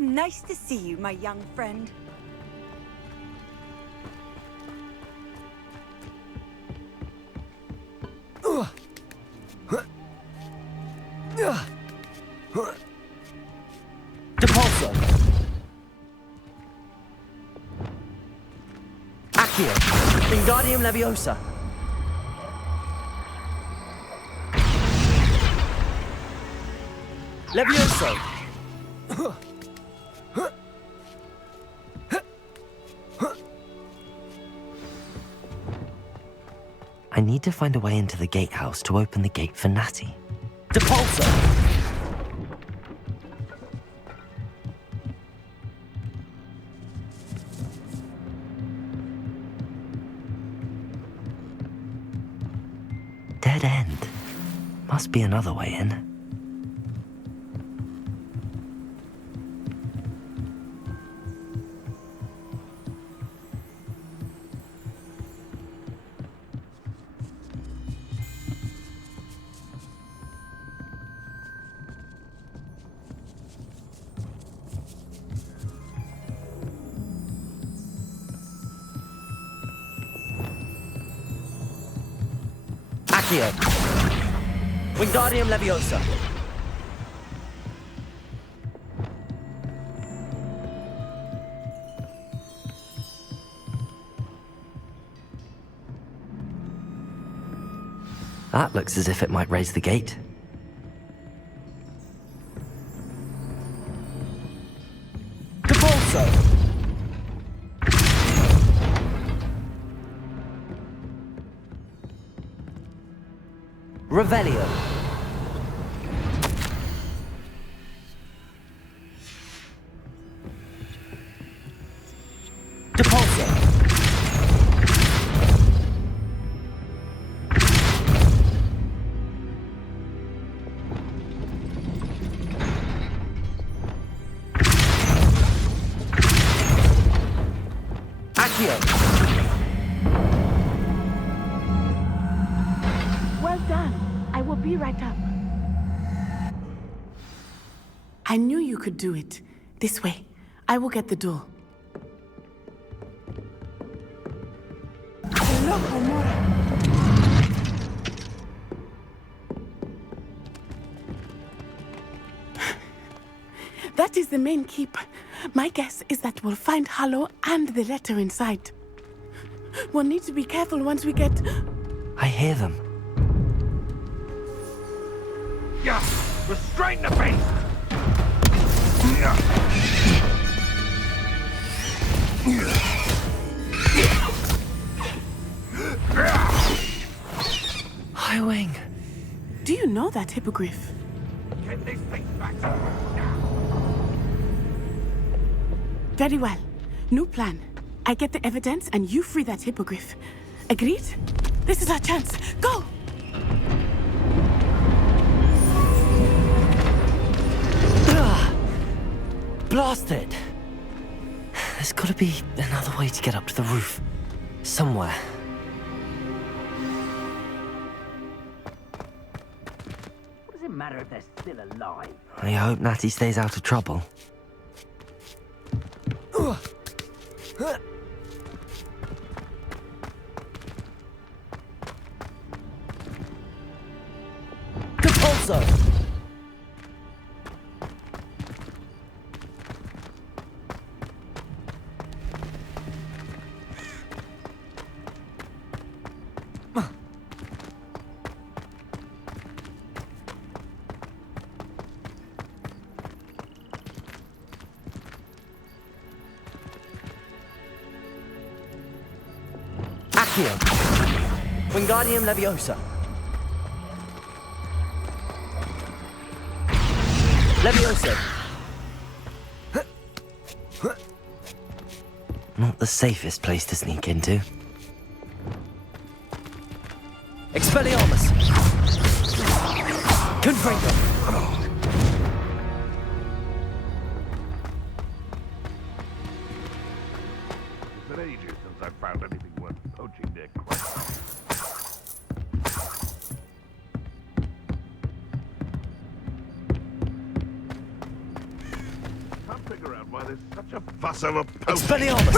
nice to see you, my young friend. Depulso. Accio. Wingardium Leviosa. Levioso. I need to find a way into the gatehouse to open the gate for Natty. Depulso. Dead end. Must be another way in. Accio. Wingardium Leviosa. That looks as if it might raise the gate. Depulso. Revelio. Depulso. Accio. Well done. I will be right up. I knew you could do it. This way. I will get the door. Hello, Homora. That is the main keep. My guess is that we'll find Hallow and the letter inside. We'll need to be careful once we get... I hear them. Yeah, restrain the beast! Highwing. Do you know that hippogriff? Get these things back to Very well. New plan. I get the evidence and you free that hippogriff. Agreed? This is our chance. Go! Blast it! There's gotta be another way to get up to the roof. Somewhere. What does it matter if they're still alive? I hope Natty stays out of trouble. Depulso. Accio. Wingardium Leviosa. Leviosa. Not the safest place to sneak into. Expelliarmus. Confringo. It's been ages since I've found anything worth poaching their crap. Can't figure out why there's such a fuss over posts. Expelliarmus!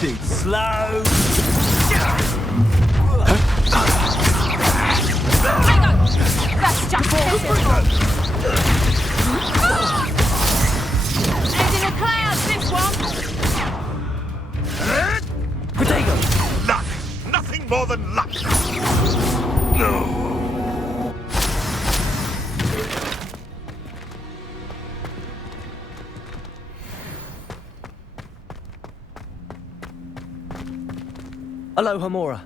Too slow. That's just Head in a cloud, this one! Protego! Luck. Nothing more than luck. No. Aloha Mora.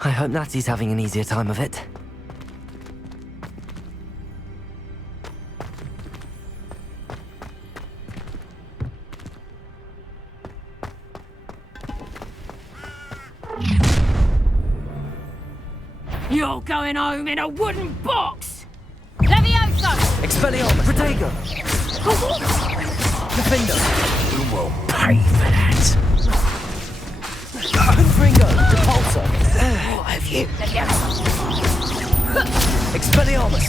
I hope Natty's having an easier time of it. You're going home in a wooden box! Levioso! Expelliarmus! Protego! Defender! You will pay for that. Confringo! Repulsor! What have you? Expelliarmus!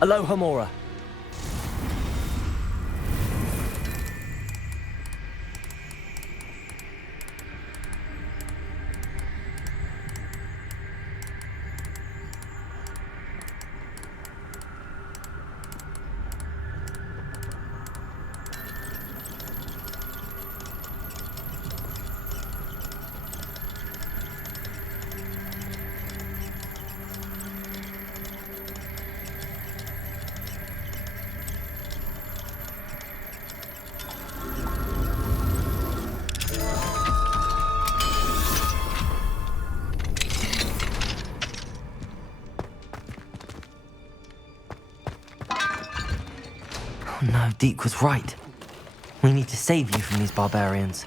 Aloha Mora. No, Deke was right. We need to save you from these barbarians.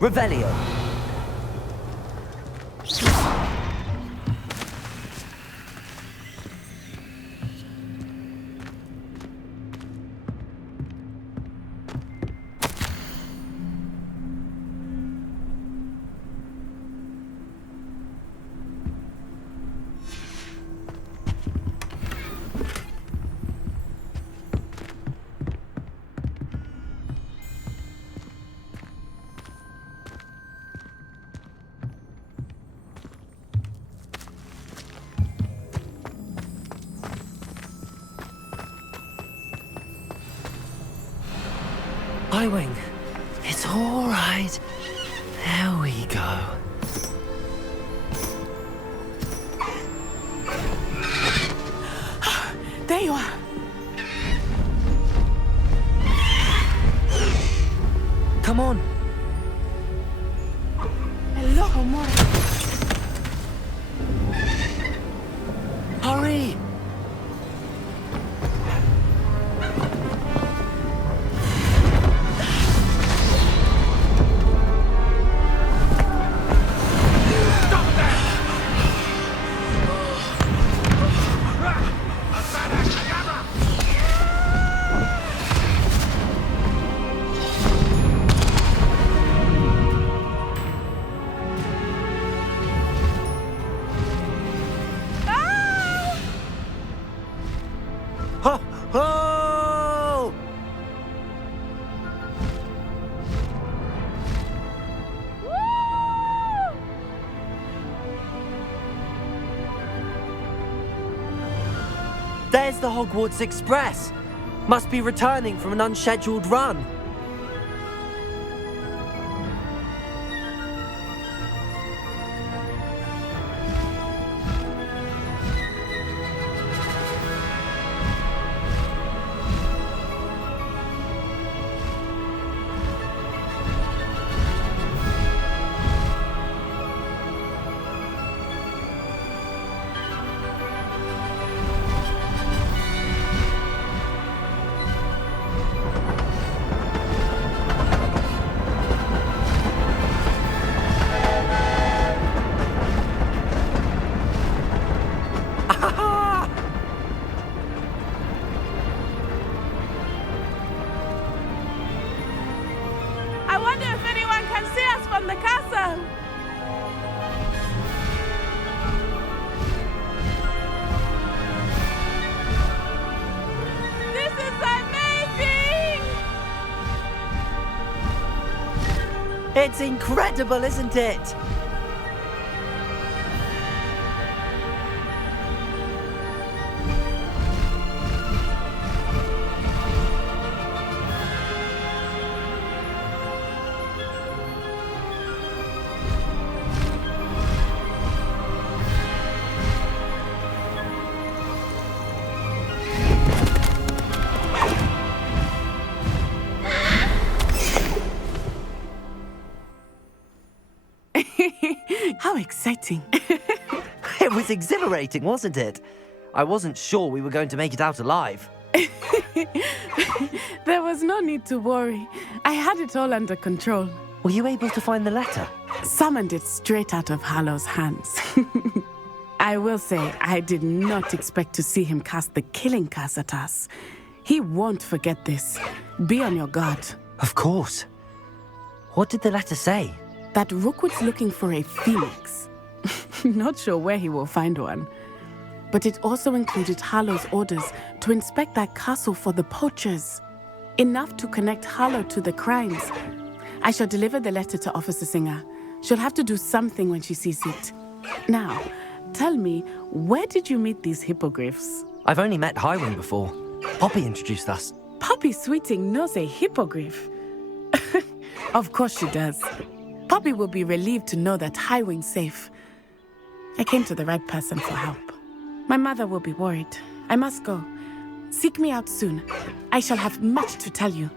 Revelio. Highwing, it's all right. There we go. There you are. Come on. Hello, amore. Hurry! Ho! Ho! There's the Hogwarts Express. Must be returning from an unscheduled run. I wonder if anyone can see us from the castle. This is amazing! It's incredible, isn't it? How exciting. It was exhilarating, wasn't it? I wasn't sure we were going to make it out alive. There was no need to worry. I had it all under control. Were you able to find the letter? Summoned it straight out of Hallow's hands. I will say, I did not expect to see him cast the killing curse at us. He won't forget this. Be on your guard. Of course. What did the letter say? That Rookwood's looking for a phoenix. Not sure where he will find one. But it also included Hallow's orders to inspect that castle for the poachers. Enough to connect Hallow to the crimes. I shall deliver the letter to Officer Singer. She'll have to do something when she sees it. Now, tell me, where did you meet these hippogriffs? I've only met Highwing before. Poppy introduced us. Poppy Sweeting knows a hippogriff. Of course she does. Poppy will be relieved to know that Highwing's safe. I came to the right person for help. My mother will be worried. I must go. Seek me out soon. I shall have much to tell you.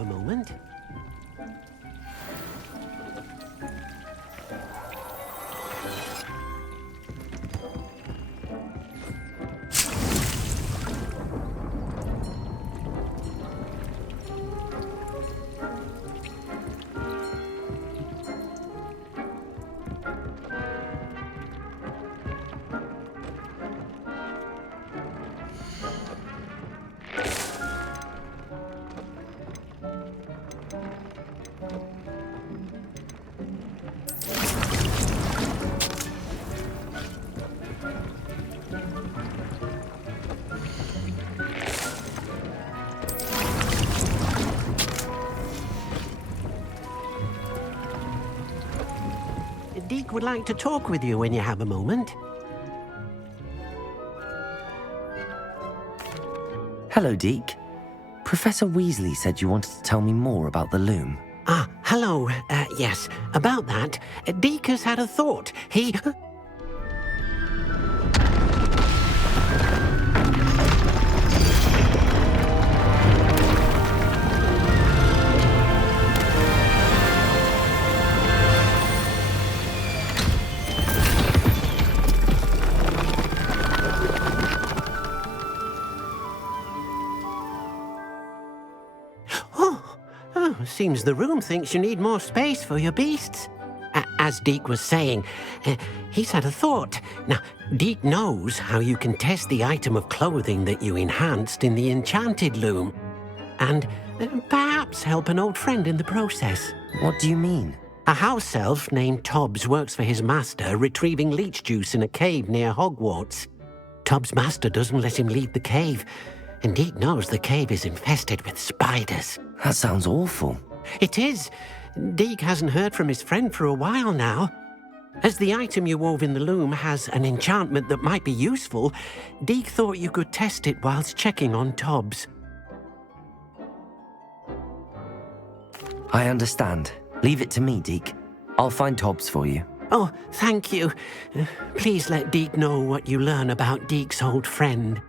have a moment. Deke would like to talk with you when you have a moment. Hello, Deke. Professor Weasley said you wanted to tell me more about the loom. Ah, hello. Yes, about that. Deke has had a thought. He... Seems the room thinks you need more space for your beasts. As Deke was saying, he's had a thought. Now, Deke knows how you can test the item of clothing that you enhanced in the enchanted loom. And perhaps help an old friend in the process. What do you mean? A house elf named Tobbs works for his master, retrieving leech juice in a cave near Hogwarts. Tobbs' master doesn't let him leave the cave, and Deke knows the cave is infested with spiders. That sounds awful. It is. Deke hasn't heard from his friend for a while now. As the item you wove in the loom has an enchantment that might be useful, Deke thought you could test it whilst checking on Tobbs. I understand. Leave it to me, Deke. I'll find Tobbs for you. Oh, thank you. Please let Deke know what you learn about Deke's old friend.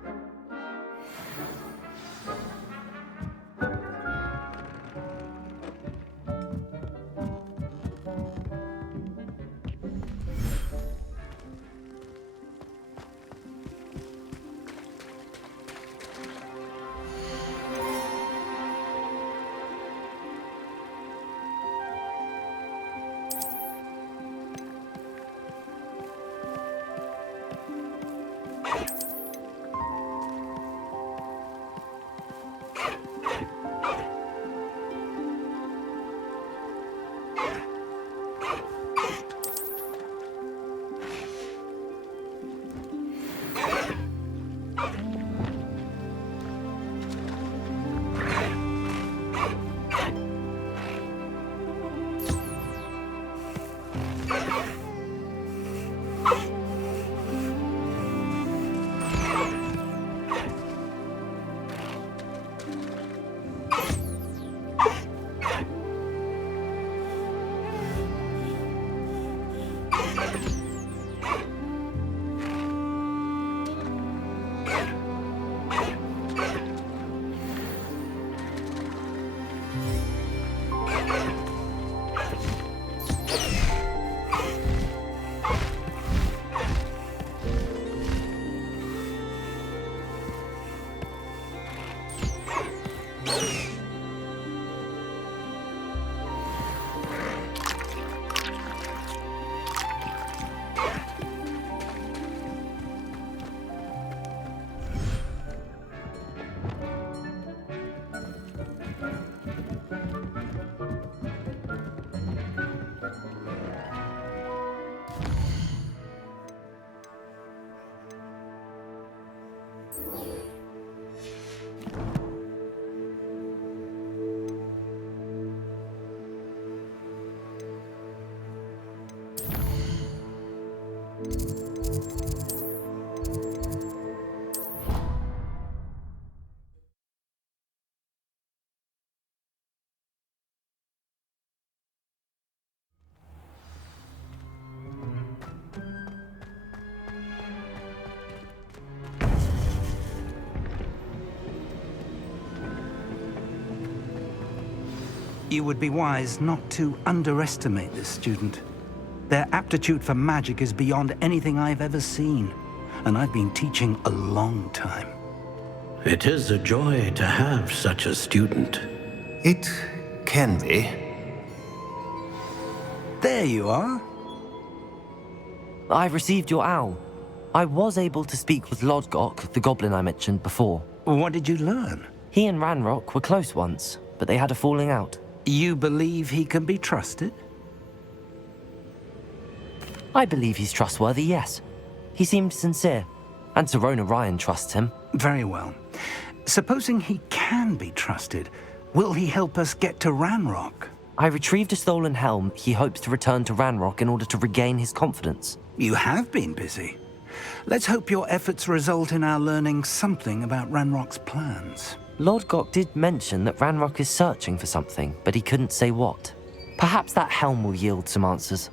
You would be wise not to underestimate this student. Their aptitude for magic is beyond anything I've ever seen, and I've been teaching a long time. It is a joy to have such a student. It can be. There you are. I received your owl. I was able to speak with Lodgok, the goblin I mentioned before. What did you learn? He and Ranrock were close once, but they had a falling out. You believe he can be trusted? I believe he's trustworthy, yes. He seemed sincere, and Serona Ryan trusts him. Very well. Supposing he can be trusted, will he help us get to Ranrock? I retrieved a stolen helm he hopes to return to Ranrock in order to regain his confidence. You have been busy. Let's hope your efforts result in our learning something about Ranrock's plans. Lodgok did mention that Ranrock is searching for something, but he couldn't say what. Perhaps that helm will yield some answers.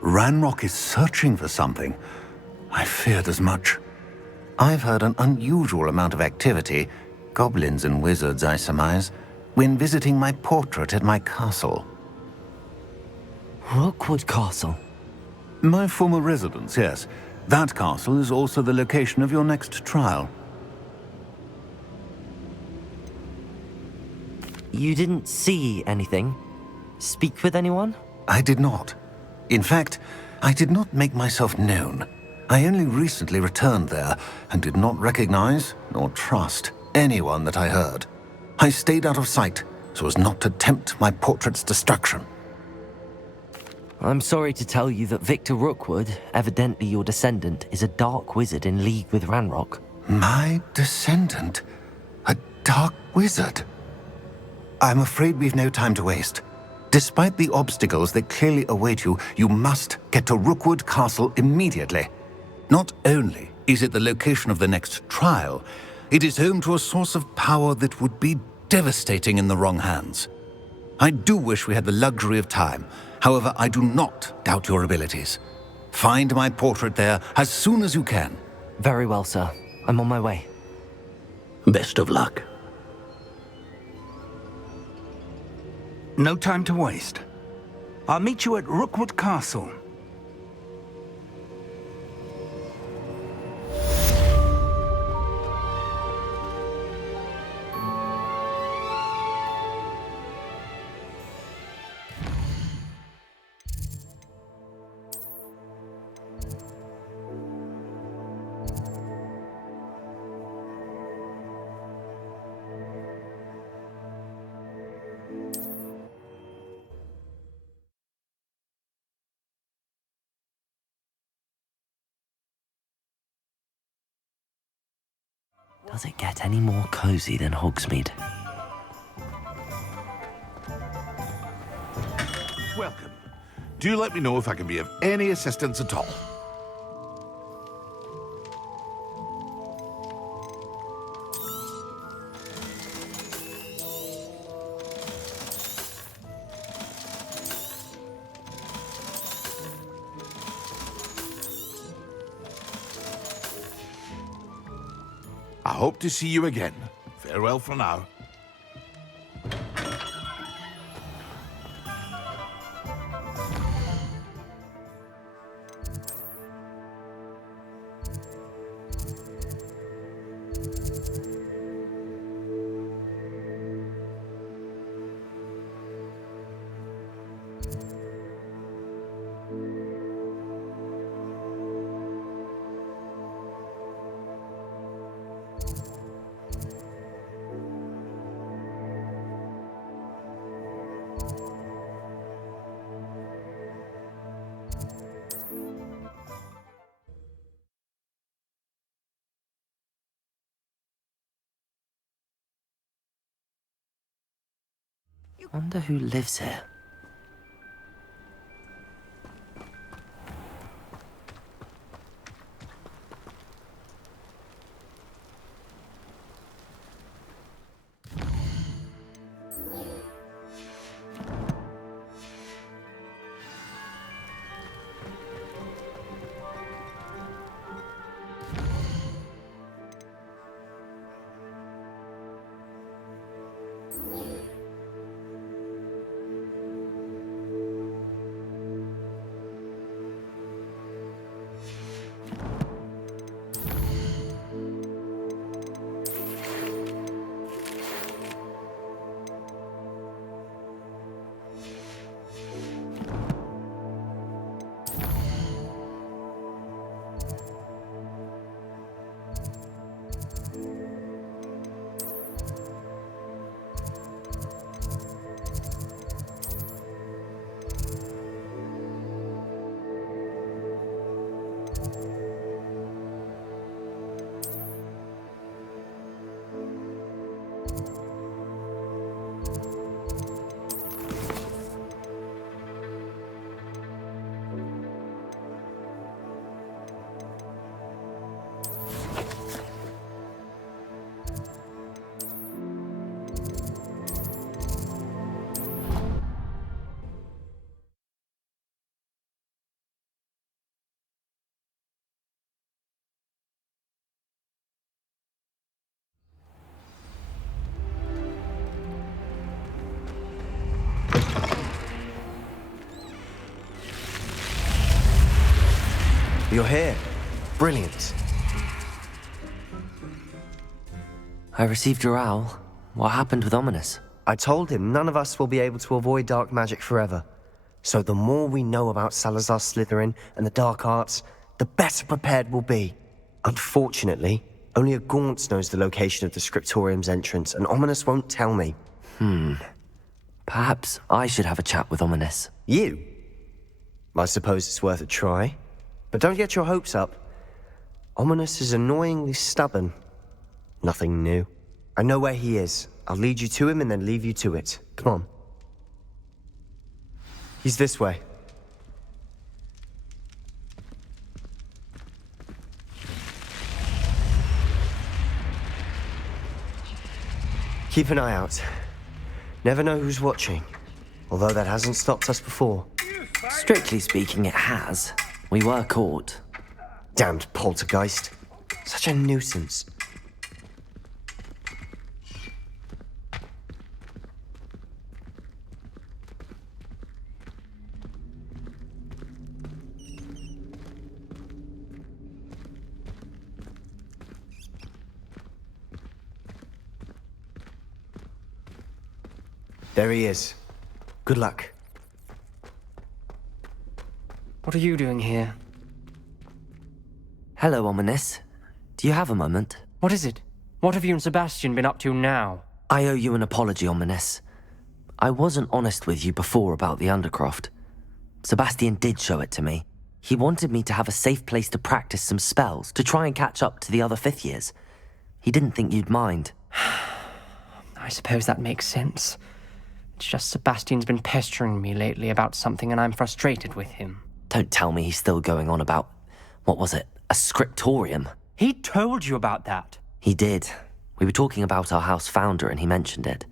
Ranrock is searching for something. I feared as much. I've heard an unusual amount of activity, goblins and wizards, I surmise, when visiting my portrait at my castle. Rookwood Castle? My former residence, yes. That castle is also the location of your next trial. You didn't see anything? Speak with anyone? I did not. In fact, I did not make myself known. I only recently returned there and did not recognize nor trust anyone that I heard. I stayed out of sight so as not to tempt my portrait's destruction. I'm sorry to tell you that Victor Rookwood, evidently your descendant, is a dark wizard in league with Ranrock. My descendant? A dark wizard? I'm afraid we've no time to waste. Despite the obstacles that clearly await you, you must get to Rookwood Castle immediately. Not only is it the location of the next trial, it is home to a source of power that would be devastating in the wrong hands. I do wish we had the luxury of time. However, I do not doubt your abilities. Find my portrait there as soon as you can. Very well, sir. I'm on my way. Best of luck. No time to waste. I'll meet you at Rookwood Castle. Does it get any more cozy than Hogsmeade? Welcome. Do let me know if I can be of any assistance at all. I hope to see you again. Farewell for now. Wonder who lives here. You're here. Brilliant. I received your owl. What happened with Ominous? I told him none of us will be able to avoid dark magic forever. So the more we know about Salazar Slytherin and the dark arts, the better prepared we'll be. Unfortunately, only a Gaunt knows the location of the scriptorium's entrance, and Ominous won't tell me. Perhaps I should have a chat with Ominous. You? I suppose it's worth a try. But don't get your hopes up. Ominous is annoyingly stubborn. Nothing new. I know where he is. I'll lead you to him and then leave you to it. Come on. He's this way. Keep an eye out. Never know who's watching. Although that hasn't stopped us before. Strictly speaking, it has. We were caught. Damned poltergeist. Such a nuisance. There he is. Good luck. What are you doing here? Hello, Ominous. Do you have a moment? What is it? What have you and Sebastian been up to now? I owe you an apology, Ominous. I wasn't honest with you before about the Undercroft. Sebastian did show it to me. He wanted me to have a safe place to practice some spells, to try and catch up to the other fifth years. He didn't think you'd mind. I suppose that makes sense. It's just Sebastian's been pestering me lately about something and I'm frustrated with him. Don't tell me he's still going on about, what was it, a scriptorium? He told you about that. He did. We were talking about our house founder and he mentioned it.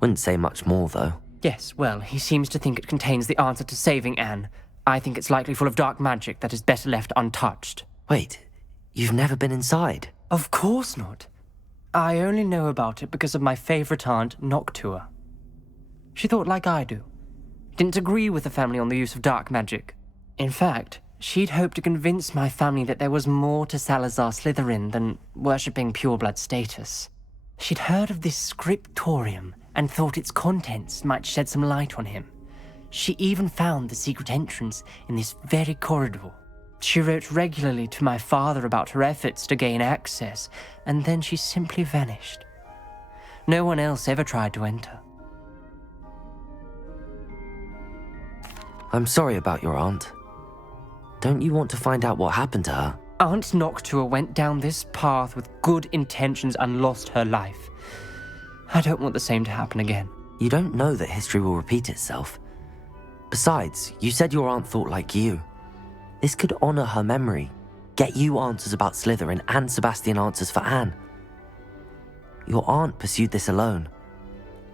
Wouldn't say much more, though. Yes, well, he seems to think it contains the answer to saving Anne. I think it's likely full of dark magic that is better left untouched. Wait, you've never been inside? Of course not. I only know about it because of my favorite aunt, Noctua. She thought like I do. Didn't agree with the family on the use of dark magic. In fact, she'd hoped to convince my family that there was more to Salazar Slytherin than worshipping pureblood status. She'd heard of this scriptorium and thought its contents might shed some light on him. She even found the secret entrance in this very corridor. She wrote regularly to my father about her efforts to gain access, and then she simply vanished. No one else ever tried to enter. I'm sorry about your aunt. Don't you want to find out what happened to her? Aunt Noctua went down this path with good intentions and lost her life. I don't want the same to happen again. You don't know that history will repeat itself. Besides, you said your aunt thought like you. This could honor her memory, get you answers about Slytherin and Sebastian answers for Anne. Your aunt pursued this alone.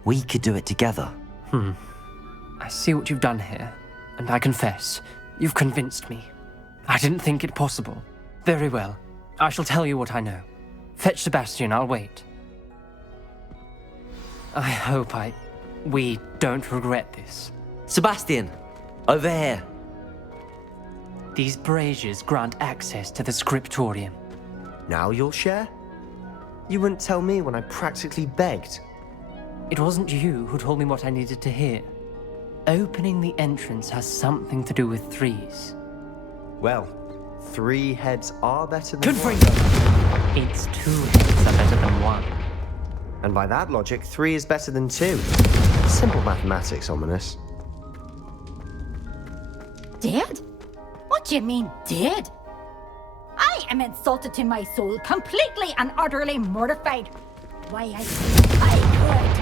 We could do it together. I see what you've done here, and I confess, you've convinced me. I didn't think it possible. Very well, I shall tell you what I know. Fetch Sebastian, I'll wait. I hope we don't regret this. Sebastian, over here. These braziers grant access to the scriptorium. Now you'll share? You wouldn't tell me when I practically begged. It wasn't you who told me what I needed to hear. Opening the entrance has something to do with threes. Well, 3 heads are better than one. It's 2 heads are better than 1. And by that logic, 3 is better than 2. Simple mathematics, Ominous. Dead? What do you mean, dead? am insulted to my soul, completely and utterly mortified. Why, I could.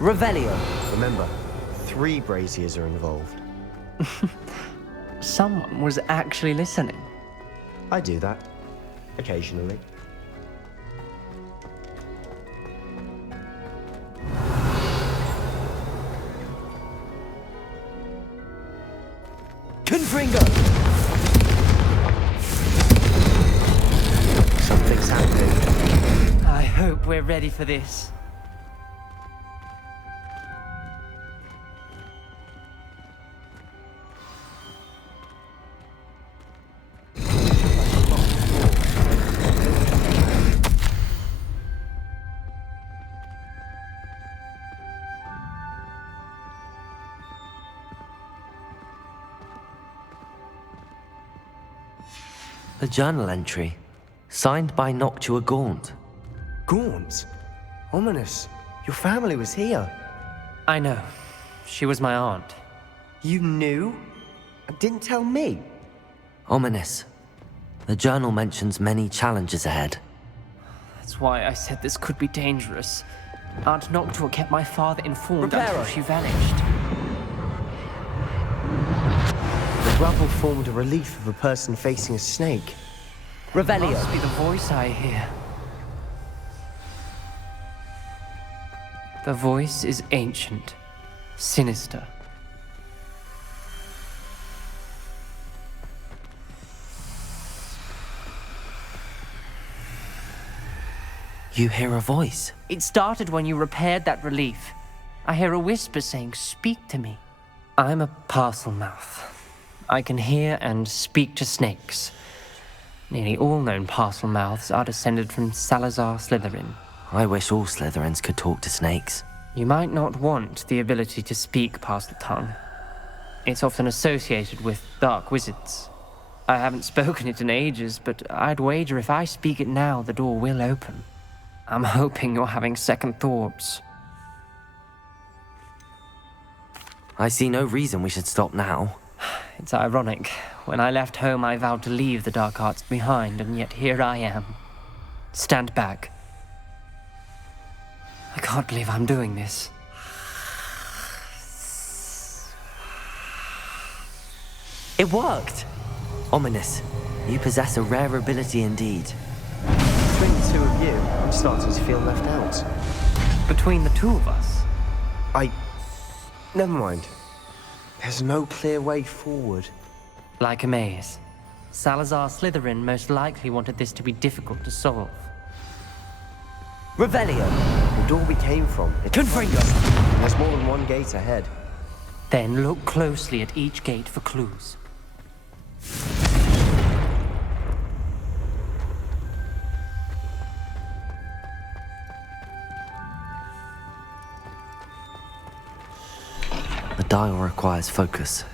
Revelio. Remember, 3 braziers are involved. Someone was actually listening. I do that. Occasionally. Confringo! Something's happening. I hope we're ready for this. A journal entry, signed by Noctua Gaunt. Gaunt? Ominous. Your family was here. I know. She was my aunt. You knew? And didn't tell me? Ominous. The journal mentions many challenges ahead. That's why I said this could be dangerous. Aunt Noctua kept my father informed until she vanished. The rubble formed a relief of a person facing a snake. Revelio. Must be the voice I hear. The voice is ancient, sinister. You hear a voice? It started when you repaired that relief. I hear a whisper saying, "Speak to me." I'm a parcel mouth. I can hear and speak to snakes. Nearly all known parcel mouths are descended from Salazar Slitherine. I wish all Slytherins could talk to snakes. You might not want the ability to speak parcel tongue. It's often associated with dark wizards. I haven't spoken it in ages, but I'd wager if I speak it now, the door will open. I'm hoping you're having second thoughts. I see no reason we should stop now. It's ironic. When I left home, I vowed to leave the dark arts behind, and yet here I am. Stand back. I can't believe I'm doing this. It worked! Ominous, you possess a rare ability indeed. Between the two of you, I'm starting to feel left out. Between the two of us? Never mind. There's no clear way forward. Like a maze. Salazar Slytherin most likely wanted this to be difficult to solve. Revelio! The door we came from. Confringo! There's more than one gate ahead. Then look closely at each gate for clues. The dial requires focus.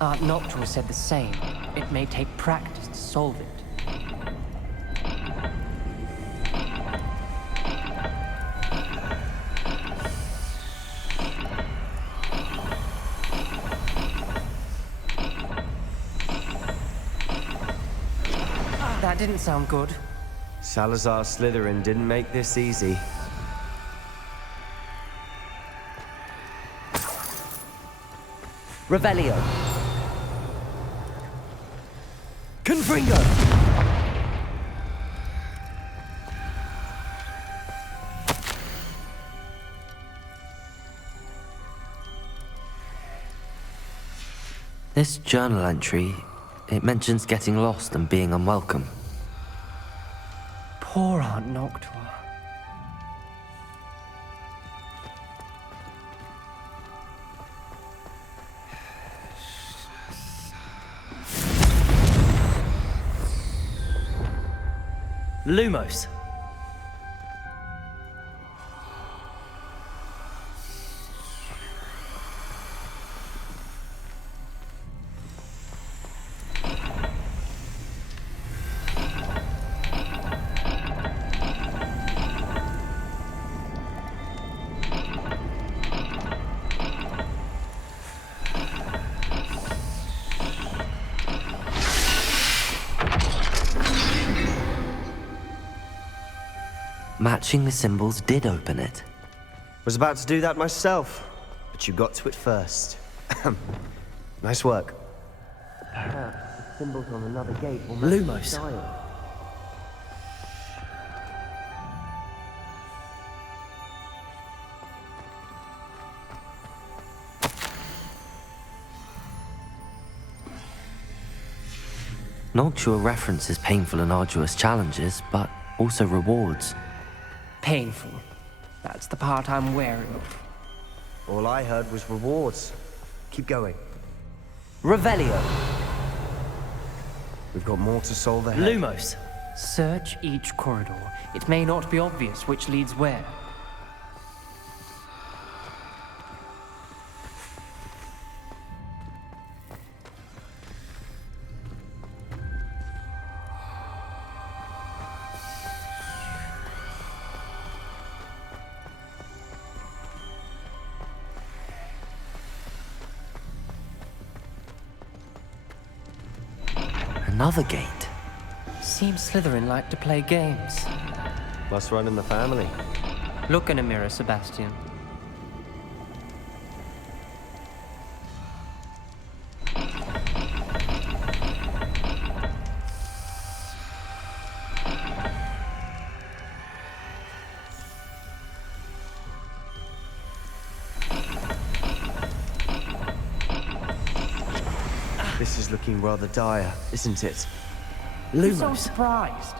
Aunt Noctua said the same. It may take practice to solve it. That didn't sound good. Salazar Slytherin didn't make this easy. Revelio! Confringo! This journal entry, it mentions getting lost and being unwelcome. Poor Aunt Noctua. Lumos! Matching the symbols did open it. Was about to do that myself, but you got to it first. Nice work. Perhaps the symbols on another gate will match Lumos. the dial. Noctua references painful and arduous challenges, but also rewards. Painful. That's the part I'm wary of. All I heard was rewards. Keep going. Revelio. We've got more to solve ahead. Lumos. Search each corridor. It may not be obvious which leads where. Another gate. Seems Slytherin like to play games. Must run in the family. Look in a mirror, Sebastian. This is looking rather dire, isn't it? I'm so surprised.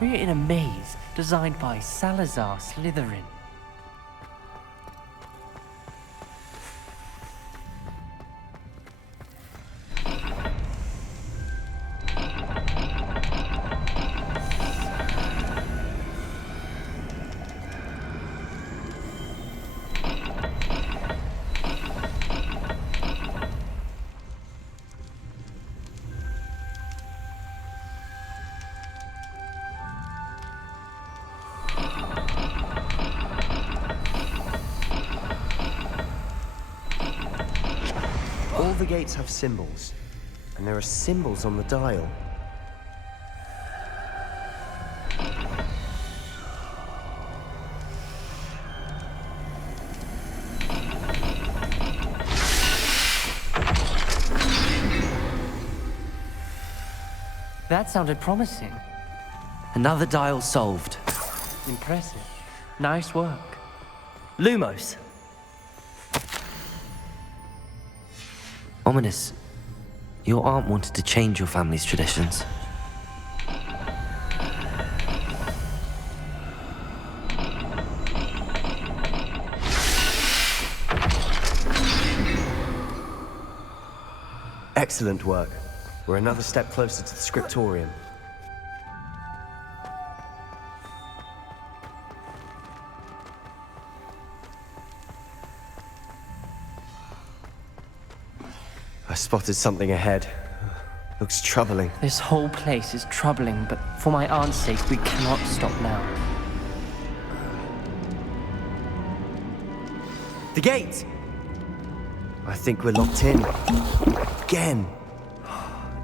We're in a maze designed by Salazar Slytherin. All the gates have symbols, and there are symbols on the dial. That sounded promising. Another dial solved. Impressive. Nice work. Lumos. Ominous. Your aunt wanted to change your family's traditions. Excellent work. We're another step closer to the scriptorium. I spotted something ahead. Looks troubling. This whole place is troubling, but for my aunt's sake, we cannot stop now. The gate! I think we're locked in. Again.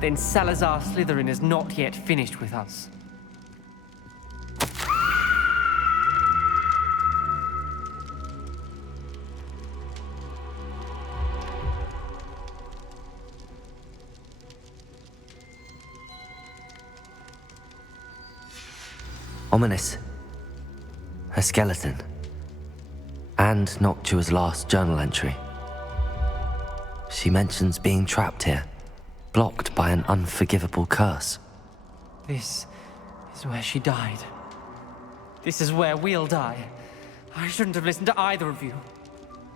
Then Salazar Slytherin is not yet finished with us. Ominous. Her skeleton. And Noctua's last journal entry. She mentions being trapped here, blocked by an unforgivable curse. This is where she died. This is where we'll die. I shouldn't have listened to either of you.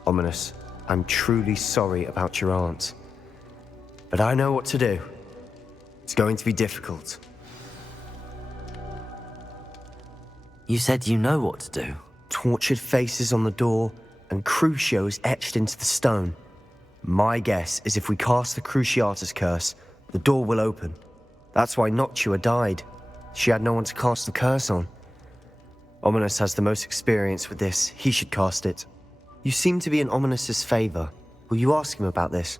Ominous, I'm truly sorry about your aunt. But I know what to do. It's going to be difficult. You said you know what to do. Tortured faces on the door and Crucios etched into the stone. My guess is if we cast the Cruciatus curse, the door will open. That's why Noctua died. She had no one to cast the curse on. Ominous has the most experience with this. He should cast it. You seem to be in Ominous's favor. Will you ask him about this?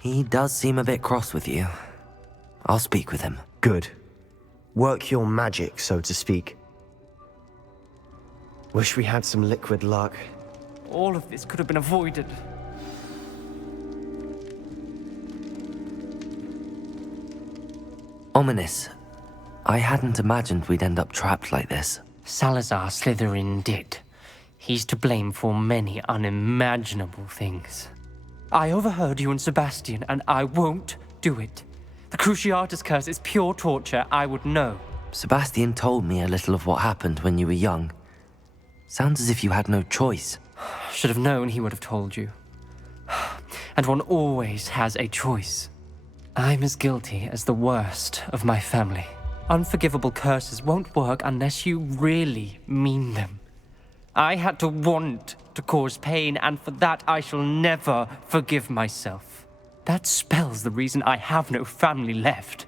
He does seem a bit cross with you. I'll speak with him. Good. Work your magic, so to speak. Wish we had some liquid luck. All of this could have been avoided. Ominous. I hadn't imagined we'd end up trapped like this. Salazar Slytherin did. He's to blame for many unimaginable things. I overheard you and Sebastian, and I won't do it. The Cruciatus curse is pure torture, I would know. Sebastian told me a little of what happened when you were young. Sounds as if you had no choice. Should have known he would have told you. And one always has a choice. I'm as guilty as the worst of my family. Unforgivable curses won't work unless you really mean them. I had to want to cause pain, and for that I shall never forgive myself. That spells the reason I have no family left.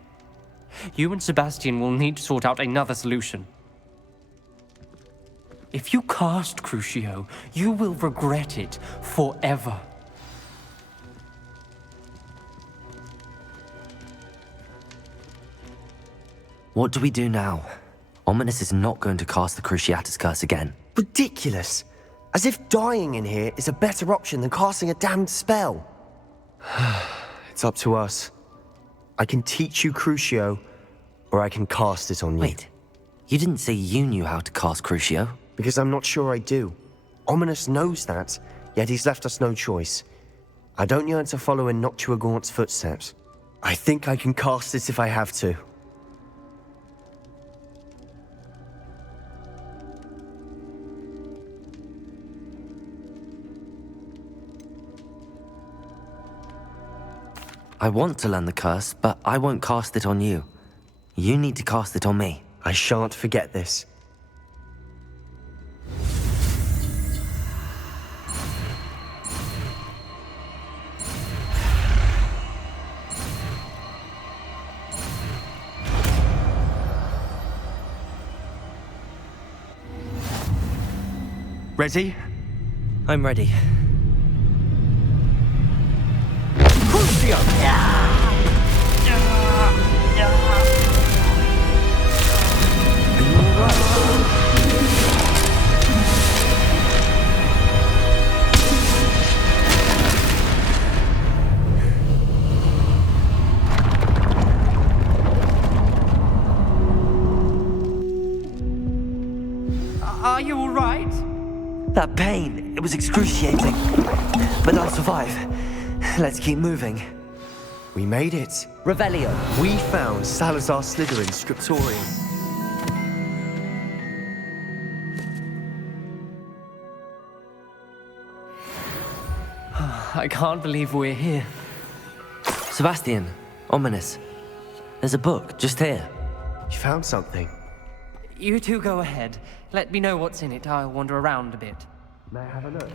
You and Sebastian will need to sort out another solution. If you cast Crucio, you will regret it forever. What do we do now? Ominous is not going to cast the Cruciatus curse again. Ridiculous! As if dying in here is a better option than casting a damned spell. It's up to us. I can teach you Crucio, or I can cast it on you. Wait, you didn't say you knew how to cast Crucio? Because I'm not sure I do. Ominous knows that, yet he's left us no choice. I don't yearn to follow in Noctua Gaunt's footsteps. I think I can cast it if I have to. I want to learn the curse, but I won't cast it on you. You need to cast it on me. I shan't forget this. Ready? I'm ready. Are you all right? That pain, it was excruciating. But I'll survive. Let's keep moving. We made it. Revelio. We found Salazar Slitherin's scriptorium. I can't believe we're here. Sebastian, Ominous. There's a book just here. You found something? You two go ahead. Let me know what's in it. I'll wander around a bit. May I have a look?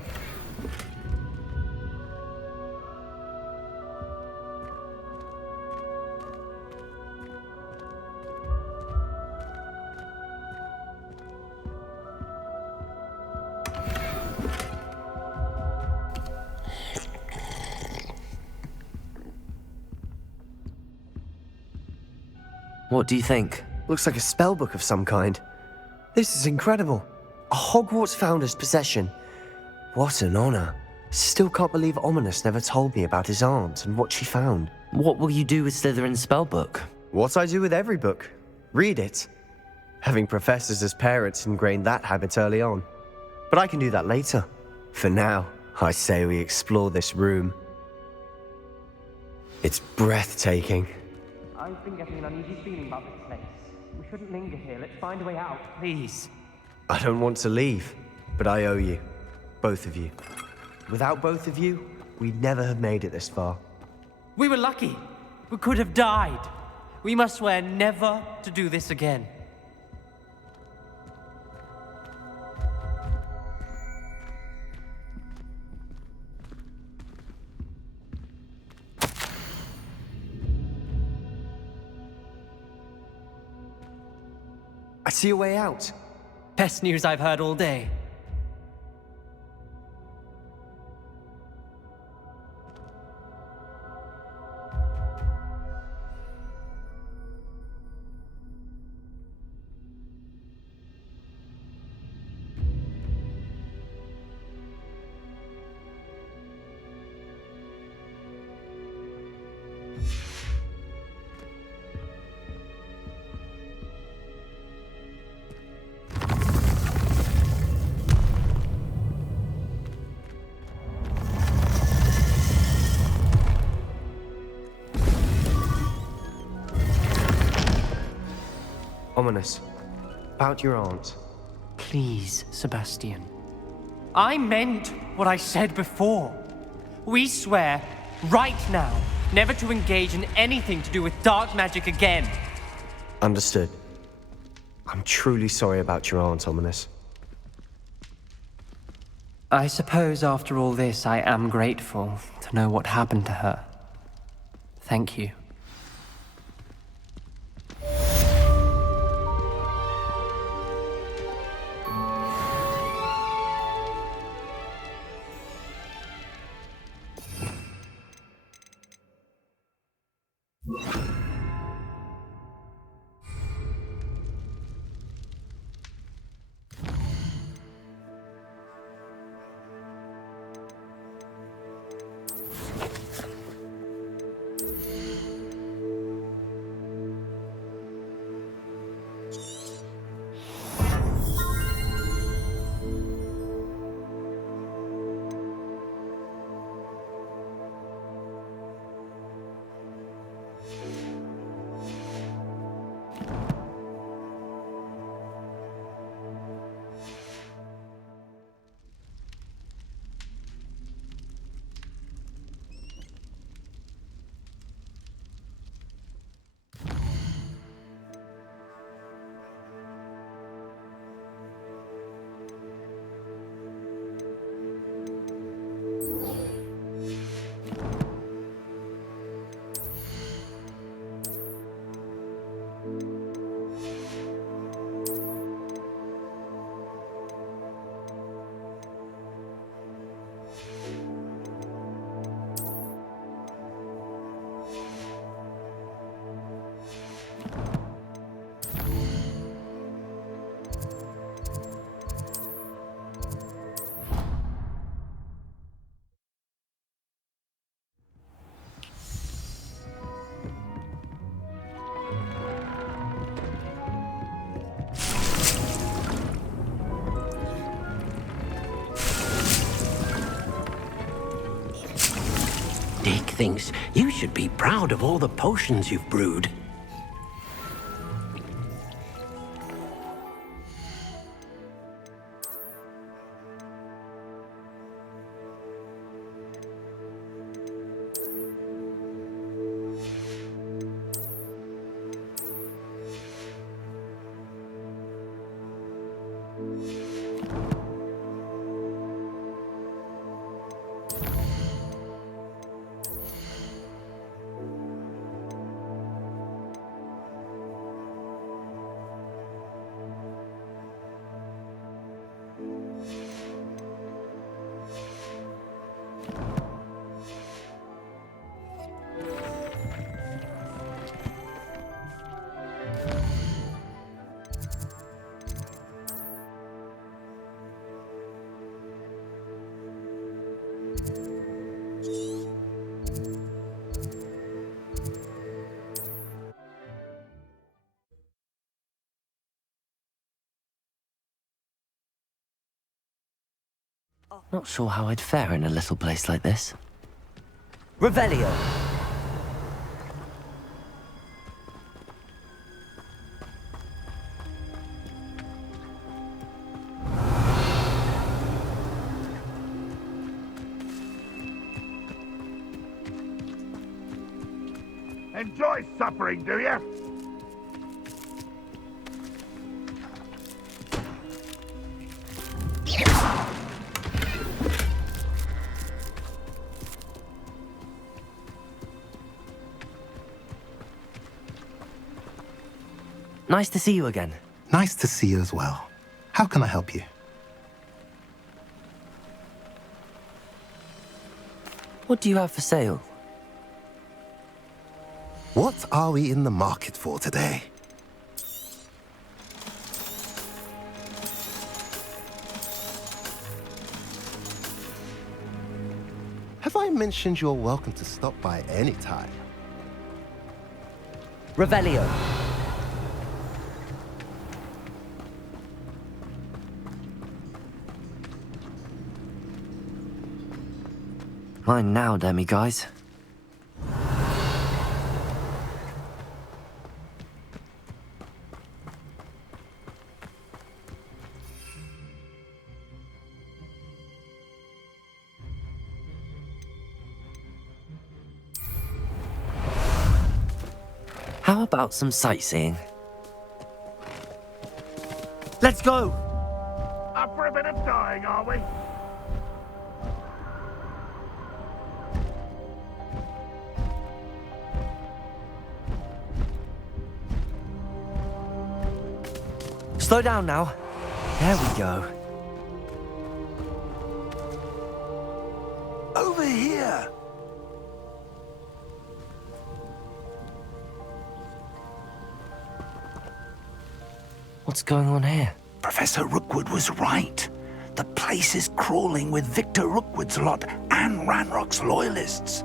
What do you think? Looks like a spellbook of some kind. This is incredible. A Hogwarts founder's possession. What an honor. Still can't believe Ominous never told me about his aunt and what she found. What will you do with Slytherin's spellbook? What I do with every book. Read it. Having professors as parents ingrained that habit early on. But I can do that later. For now, I say we explore this room. It's breathtaking. I've been getting an uneasy feeling about this place. We shouldn't linger here. Let's find a way out, please. I don't want to leave, but I owe you. Both of you. Without both of you, we'd never have made it this far. We were lucky. We could have died. We must swear never to do this again. I see a way out. Best news I've heard all day. Ominous. About your aunt. Please, Sebastian. I meant what I said before. We swear, right now, never to engage in anything to do with dark magic again. Understood. I'm truly sorry about your aunt, Ominous. I suppose after all this, I am grateful to know what happened to her. Thank you. Dick thinks you should be proud of all the potions you've brewed. Not sure how I'd fare in a little place like this. Revelio! Enjoy suffering, do you? Nice to see you again. Nice to see you as well. How can I help you? What do you have for sale? What are we in the market for today? Have I mentioned you're welcome to stop by any time? Revelio! Mine now, demiguise. How about some sightseeing? Let's go! Up for a bit of dying, are we? Slow down now. There we go. Over here! What's going on here? Professor Rookwood was right. The place is crawling with Victor Rookwood's lot and Ranrock's loyalists.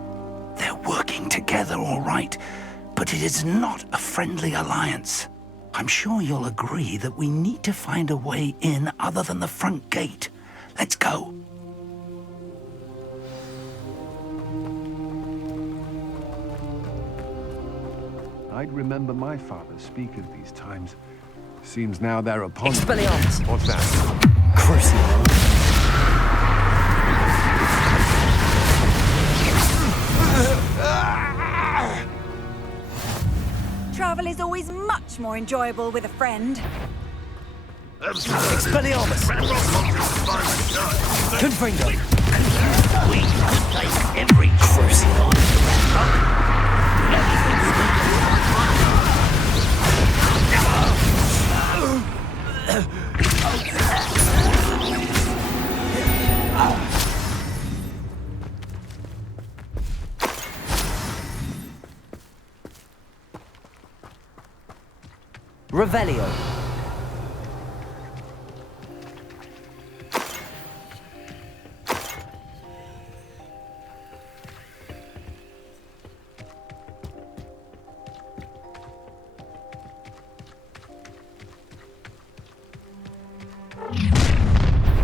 They're working together, all right, but it is not a friendly alliance. I'm sure you'll agree that we need to find a way in other than the front gate. Let's go. I'd remember my father speak of these times. Seems now they're upon... Expelliarmus! What's that? Cruciatus. Travel is always much more enjoyable with a friend. Expelliarmus! Confringo! We could take every Cruciatus. Revelio.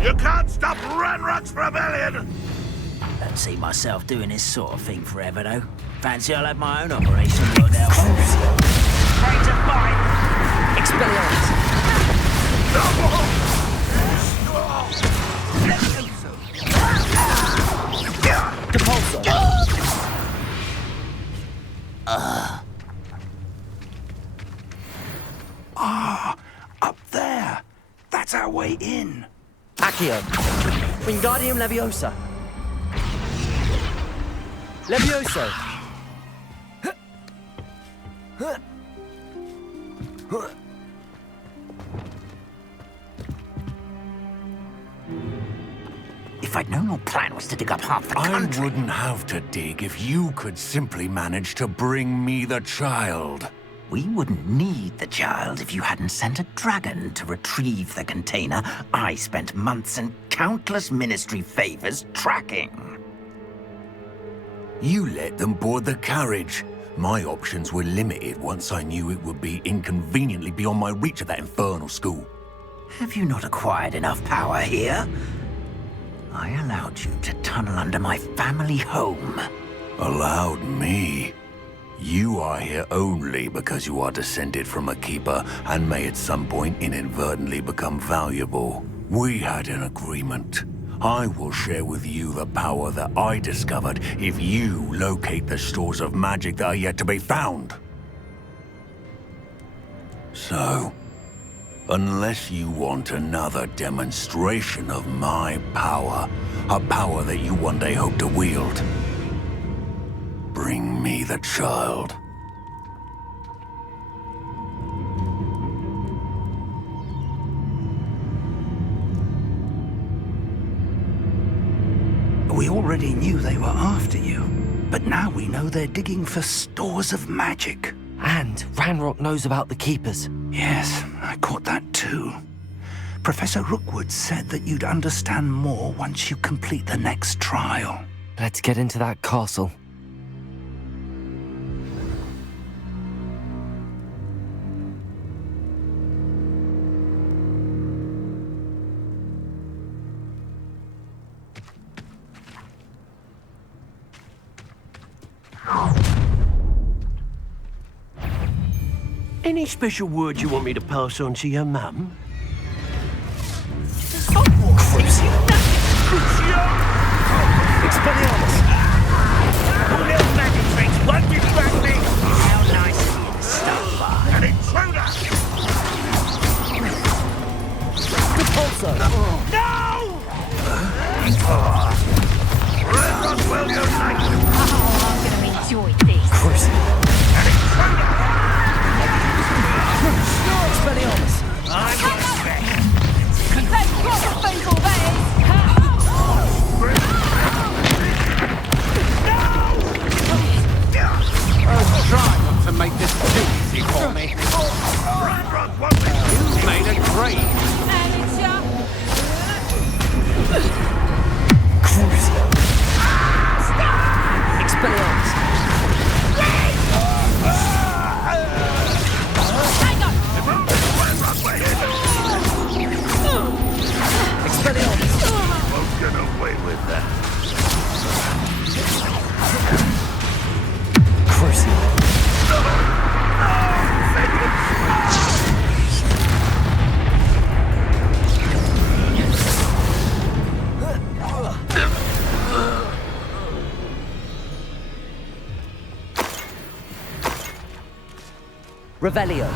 You can't stop Ranrock's rebellion! Don't see myself doing this sort of thing forever, though. Fancy I'll have my own operation worked out. Ready to fight! Expelliarmus! Depulso! Up there. That's our way in. Accio. Wingardium Leviosa. Levioso. If I'd known your plan was to dig up half the I country... wouldn't have to dig if you could simply manage to bring me the child. We wouldn't need the child if you hadn't sent a dragon to retrieve the container I spent months and countless ministry favors tracking. You let them board the carriage. My options were limited once I knew it would be inconveniently beyond my reach at that infernal school. Have you not acquired enough power here? I allowed you to tunnel under my family home. Allowed me? You are here only because you are descended from a keeper and may at some point inadvertently become valuable. We had an agreement. I will share with you the power that I discovered if you locate the stores of magic that are yet to be found. So, unless you want another demonstration of my power, a power that you one day hope to wield, bring me the child. We already knew they were after you, but now we know they're digging for stores of magic. And Ranrock knows about the Keepers. Yes, I caught that too. Professor Rookwood said that you'd understand more once you complete the next trial. Let's get into that castle. Any special word you want me to pass on to your mum? Expelliarmus! Little magic tricks won't distract me! How nice of you to start. Ranrock won't let you made a grave. Cruciatus. Expelliarmus. Expelliarmus. Won't get away with that. Cruciatus. Revelio.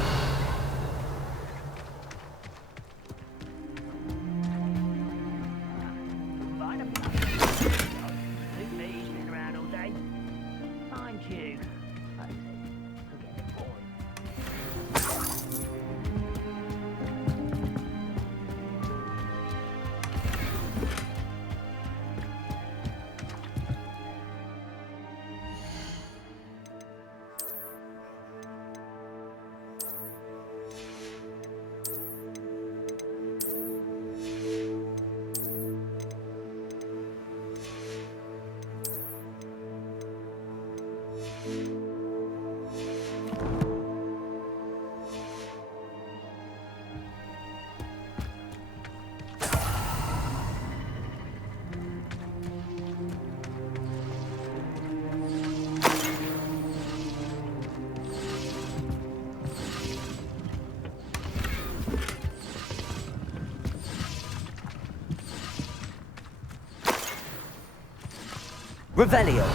Revelio.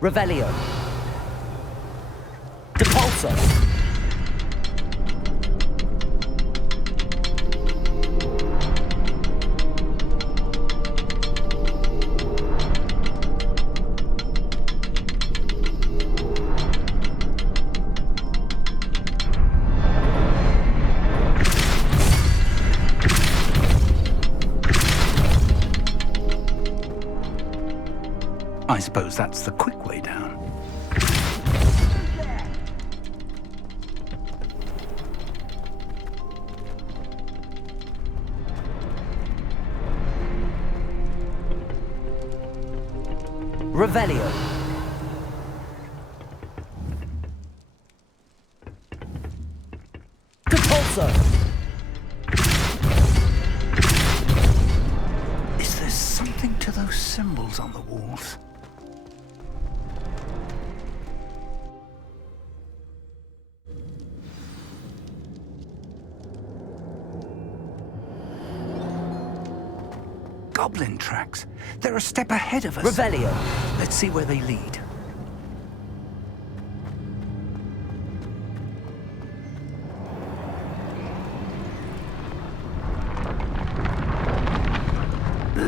Revelio. Depulso. I suppose that's the quick way down. Revelio. Depulso. Is there something to those symbols on the walls? Goblin tracks. They're a step ahead of us. Revelio. Let's see where they lead.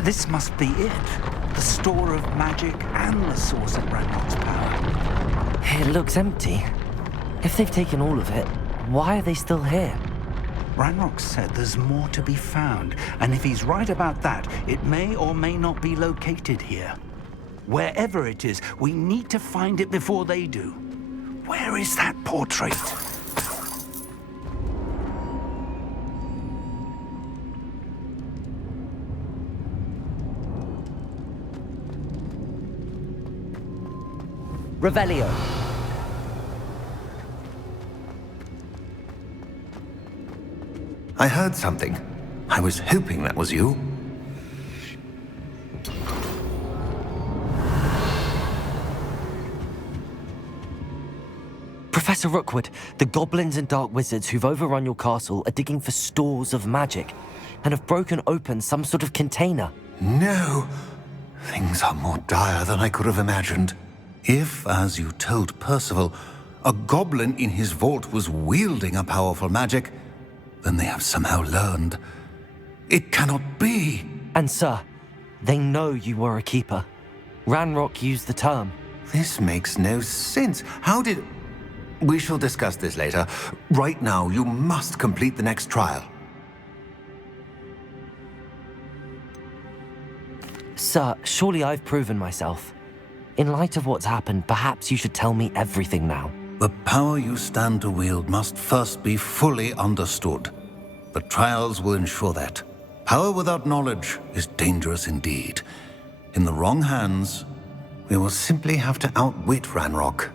This must be it. The store of magic and the source of Ranrock's power. It looks empty. If they've taken all of it, why are they still here? Ranrock said there's more to be found, and if he's right about that, it may or may not be located here. Wherever it is, we need to find it before they do. Where is that portrait? Revelio. I heard something. I was hoping that was you. Professor Rookwood, the goblins and dark wizards who've overrun your castle are digging for stores of magic and have broken open some sort of container. No! Things are more dire than I could have imagined. If, as you told Percival, a goblin in his vault was wielding a powerful magic, then they have somehow learned. It cannot be! And sir, they know you were a keeper. Ranrock used the term. This makes no sense. How did... We shall discuss this later. Right now, you must complete the next trial. Sir, surely I've proven myself. In light of what's happened, perhaps you should tell me everything now. The power you stand to wield must first be fully understood. The trials will ensure that. Power without knowledge is dangerous indeed. In the wrong hands, we will simply have to outwit Ranrock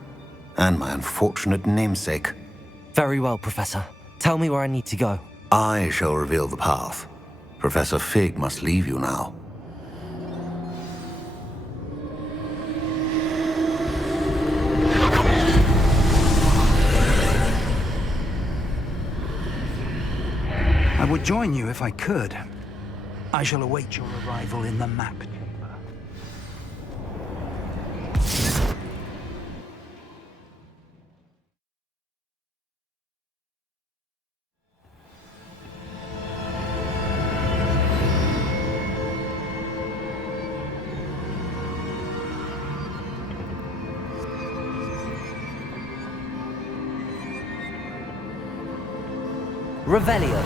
and my unfortunate namesake. Very well, Professor. Tell me where I need to go. I shall reveal the path. Professor Fig must leave you now. I would join you if I could. I shall await your arrival in the map chamber. Revelio.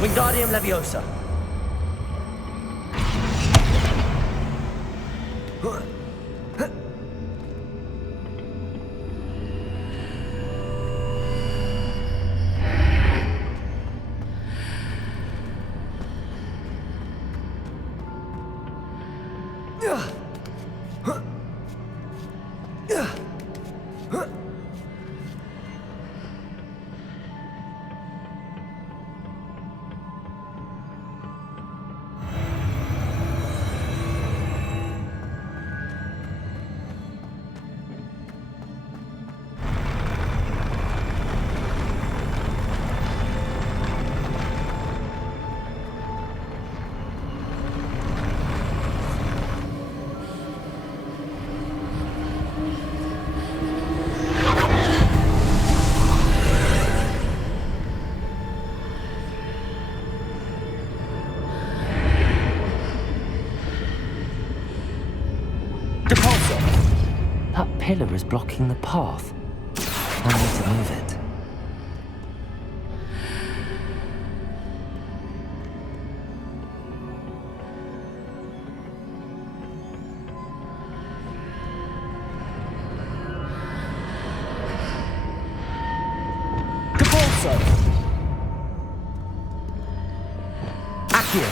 Wingardium Leviosa. That pillar is blocking the path. I need to move it. Capulso! Accio!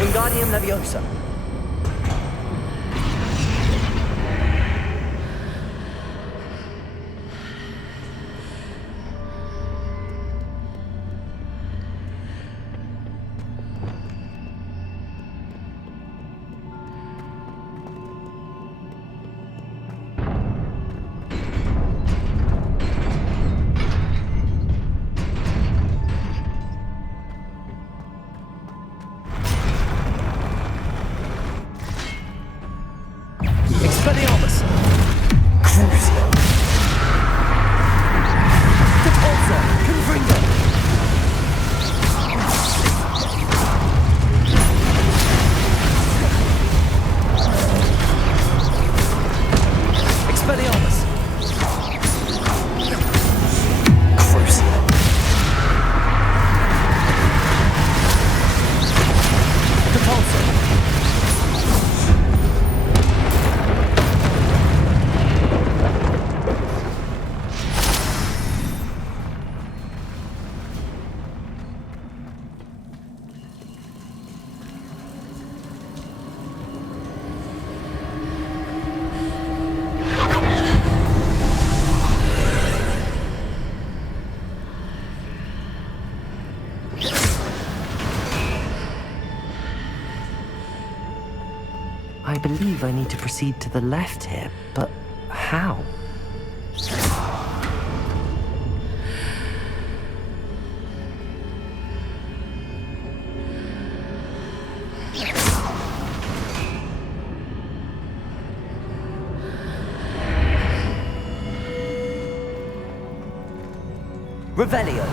Wingardium Leviosa. I believe I need to proceed to the left here, but how? Revelio.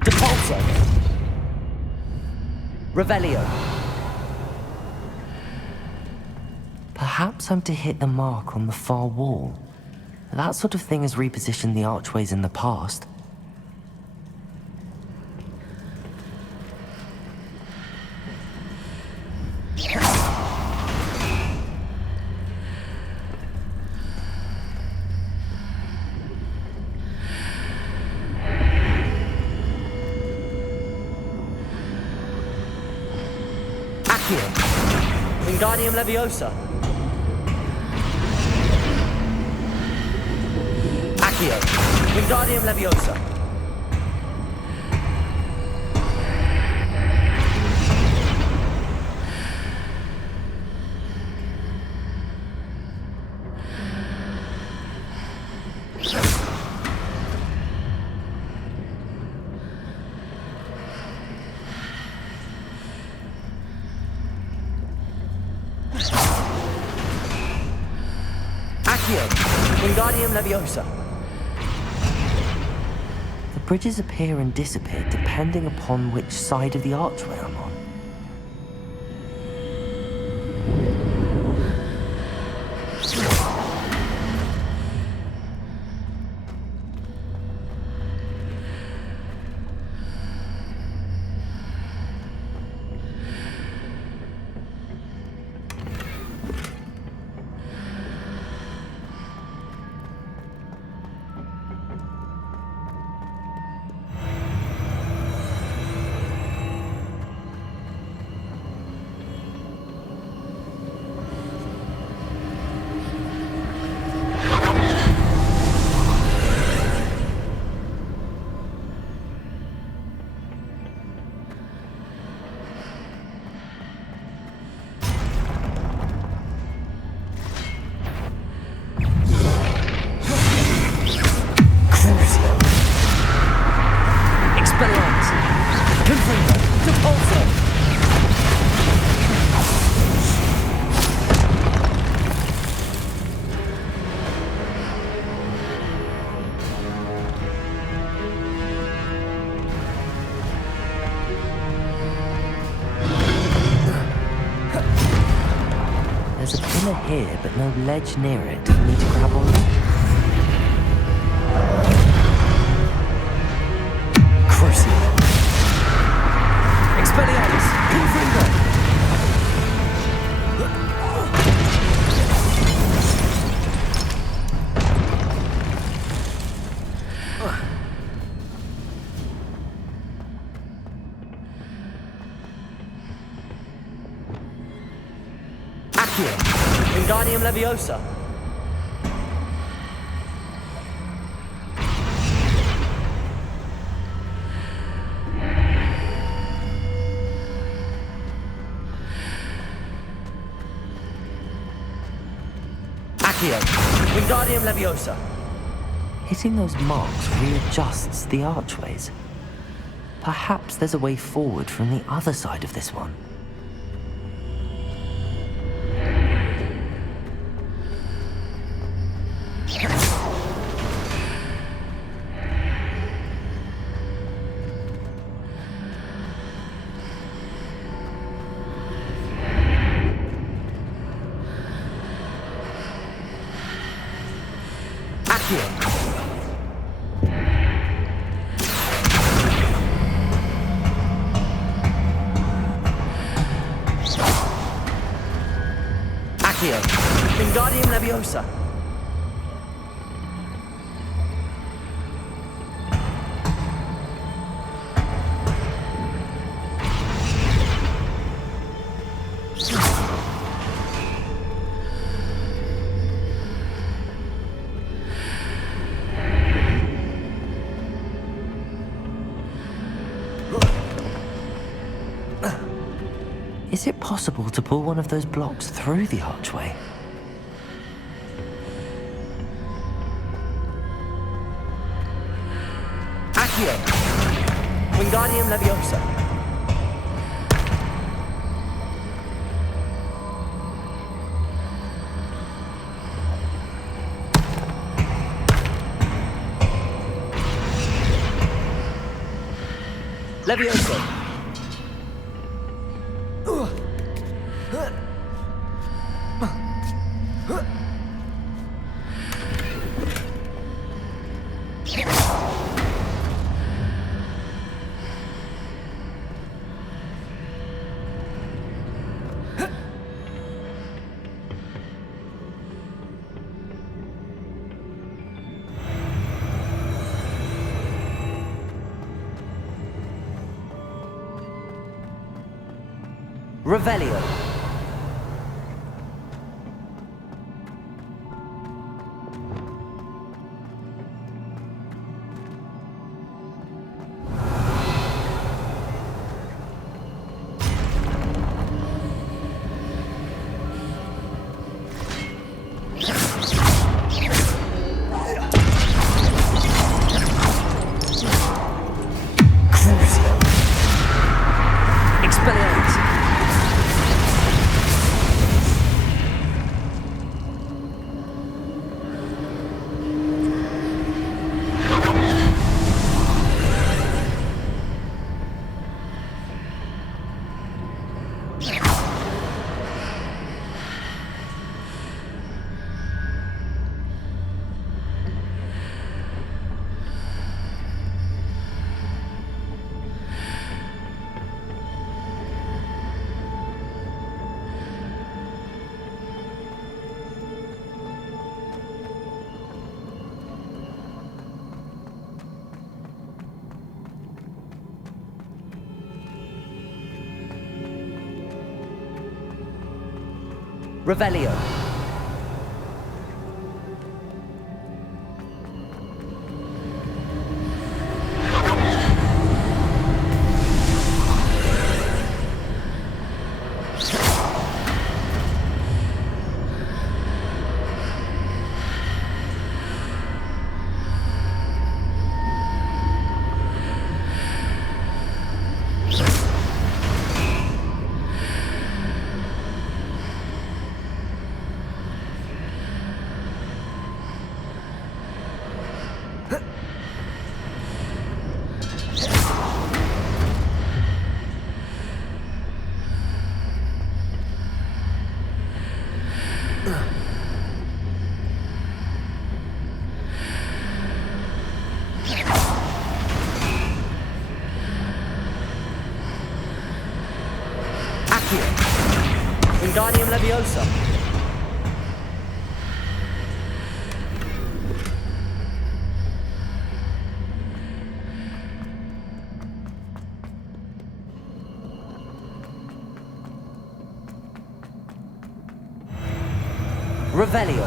Depulso. Revelio. Perhaps I'm to hit the mark on the far wall. That sort of thing has repositioned the archways in the past. Wingardium Leviosa. Accio. Wingardium Leviosa. Wingardium Leviosa. The bridges appear and disappear depending upon which side of the archway I'm on. There's a pillar here, but no ledge near it for me to grab on. Cruciatus. Expelliarmus. Confringo. Wingardium Leviosa. Accio. Wingardium Leviosa. Hitting those marks readjusts the archways. Perhaps there's a way forward from the other side of this one. Accio. Wingardium Leviosa. Is it possible to pull one of those blocks through the archway? Accio. Wingardium Leviosa. Leviosa. Revelio. Crucio. Expelliarmus. Revelio. Wingardium Leviosa. Revelio.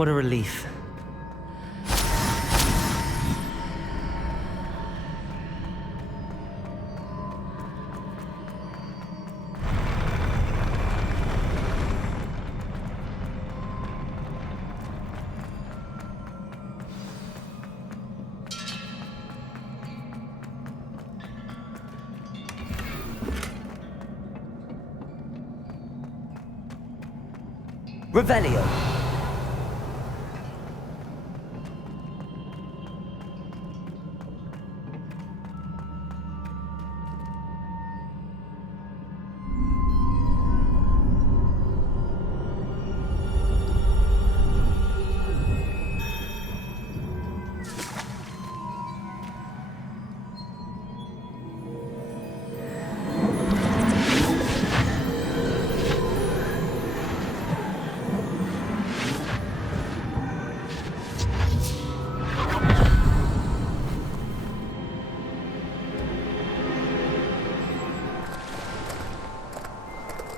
What a relief. Revelio.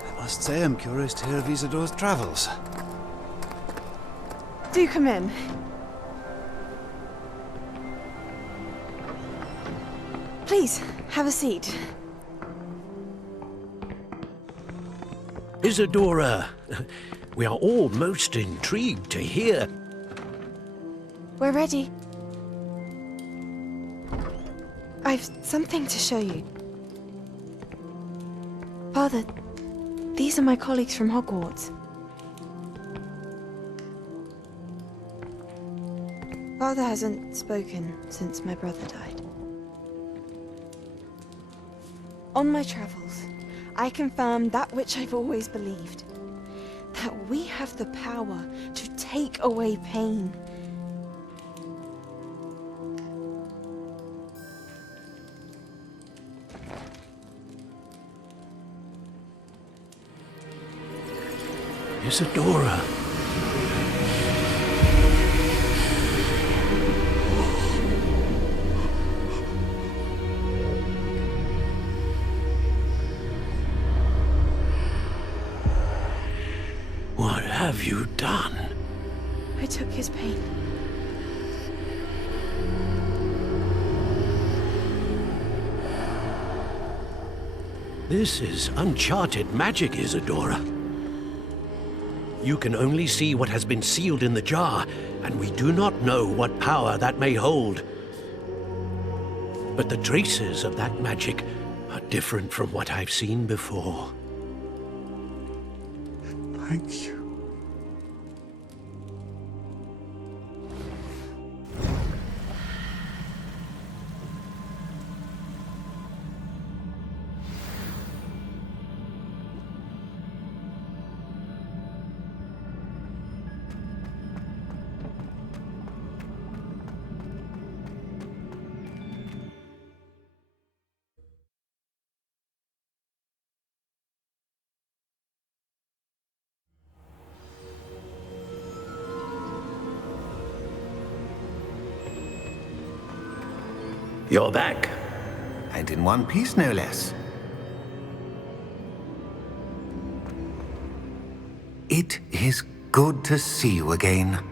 I must say I'm curious to hear of Isadore's travels. Do come in. Please, have a seat. Isadora, we are all most intrigued to hear. We're ready. I've something to show you. Father, these are my colleagues from Hogwarts. Father hasn't spoken since my brother died. On my travels, I confirmed that which I've always believed. That we have the power to take away pain. Isadora. What have you done? I took his pain. This is uncharted magic, Isadora. You can only see what has been sealed in the jar, and we do not know what power that may hold. But the traces of that magic are different from what I've seen before. Thank you. You're back. And in one piece, no less. It is good to see you again.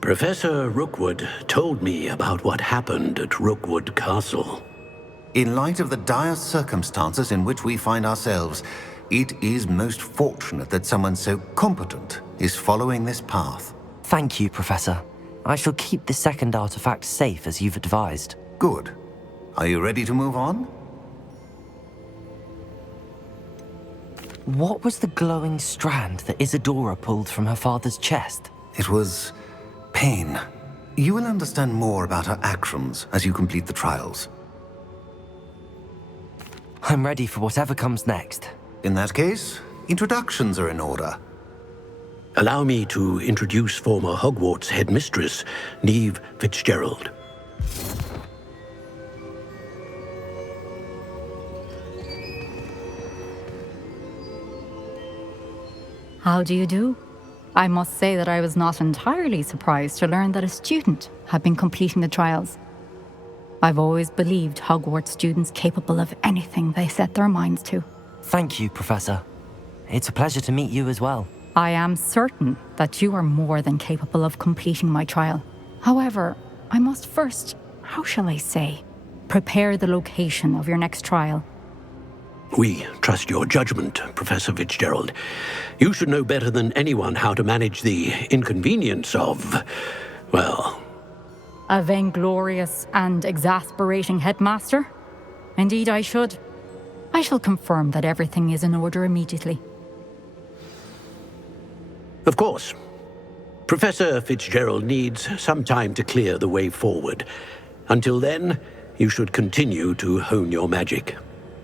Professor Rookwood told me about what happened at Rookwood Castle. In light of the dire circumstances in which we find ourselves, it is most fortunate that someone so competent is following this path. Thank you, Professor. I shall keep the second artifact safe as you've advised. Good. Are you ready to move on? What was the glowing strand that Isadora pulled from her father's chest? It was pain. You will understand more about her actions as you complete the trials. I'm ready for whatever comes next. In that case, introductions are in order. Allow me to introduce former Hogwarts headmistress, Neve Fitzgerald. How do you do? I must say that I was not entirely surprised to learn that a student had been completing the trials. I've always believed Hogwarts students capable of anything they set their minds to. Thank you, Professor. It's a pleasure to meet you as well. I am certain that you are more than capable of completing my trial. However, I must first, how shall I say, prepare the location of your next trial. We trust your judgment, Professor Fitzgerald. You should know better than anyone how to manage the inconvenience of, well... A vainglorious and exasperating headmaster? Indeed I should. I shall confirm that everything is in order immediately. Of course. Professor Fitzgerald needs some time to clear the way forward. Until then, you should continue to hone your magic.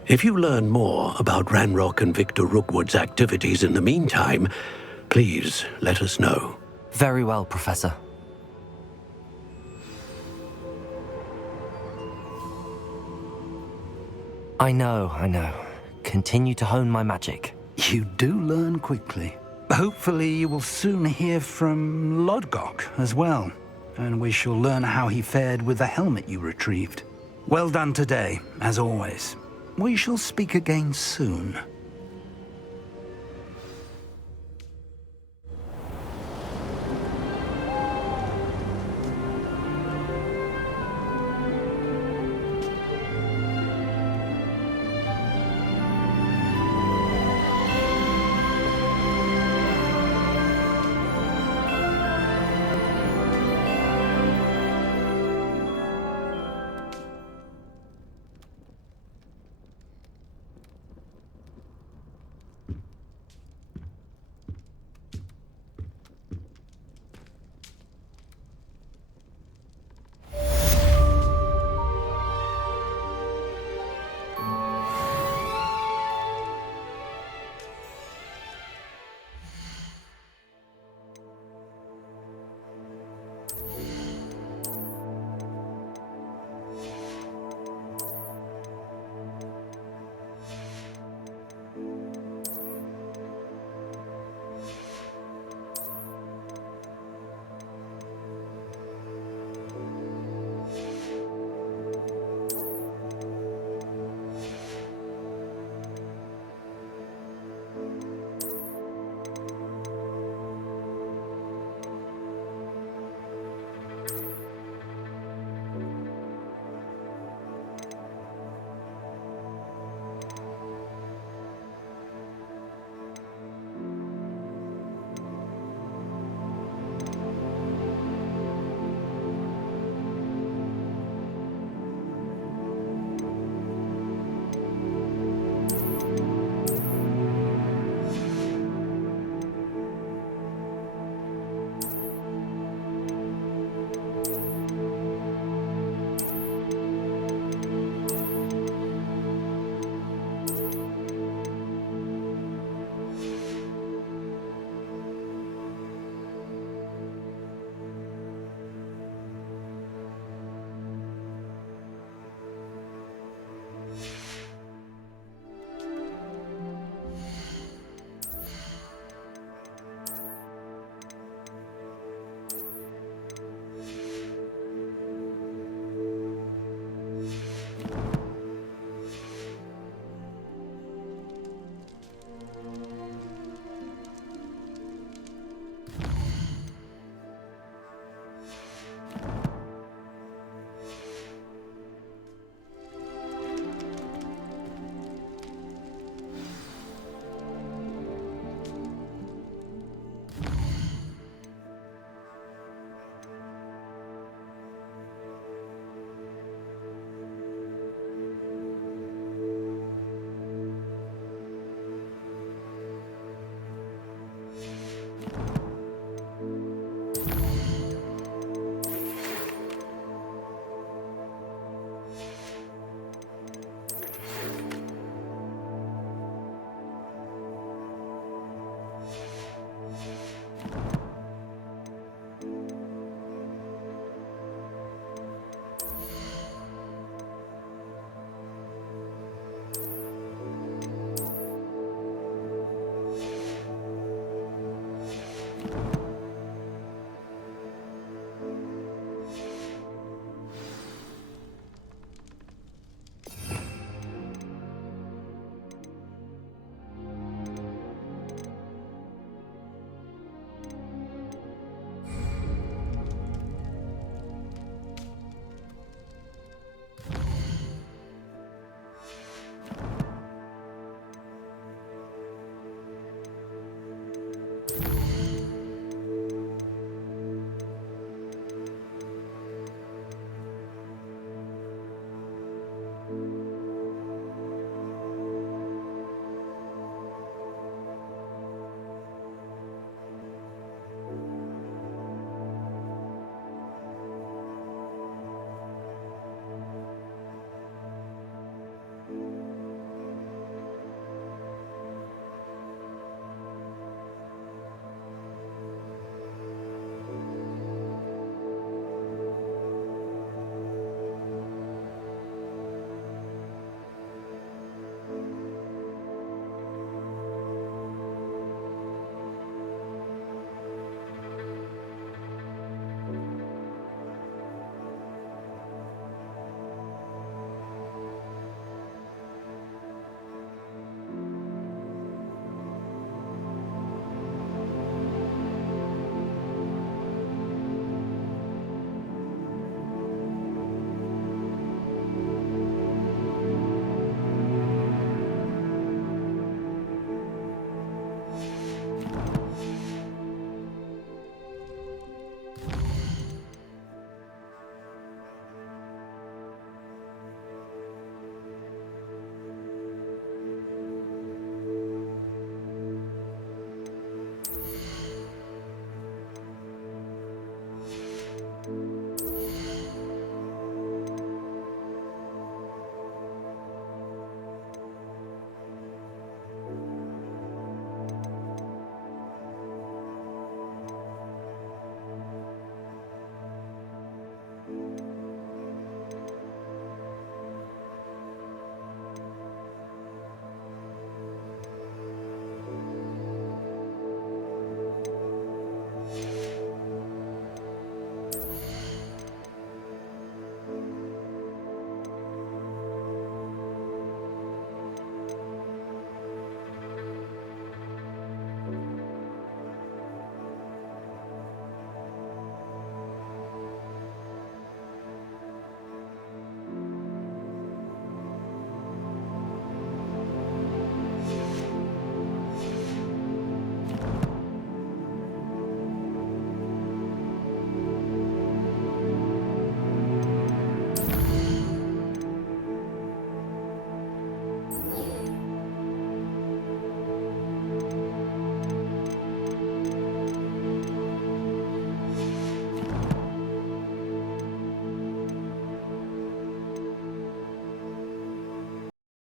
If you learn more about Ranrock and Victor Rookwood's activities in the meantime, please let us know. Very well, Professor. I know. Continue to hone my magic. You do learn quickly. Hopefully you will soon hear from Lodgok as well, and we shall learn how he fared with the helmet you retrieved. Well done today, as always. We shall speak again soon.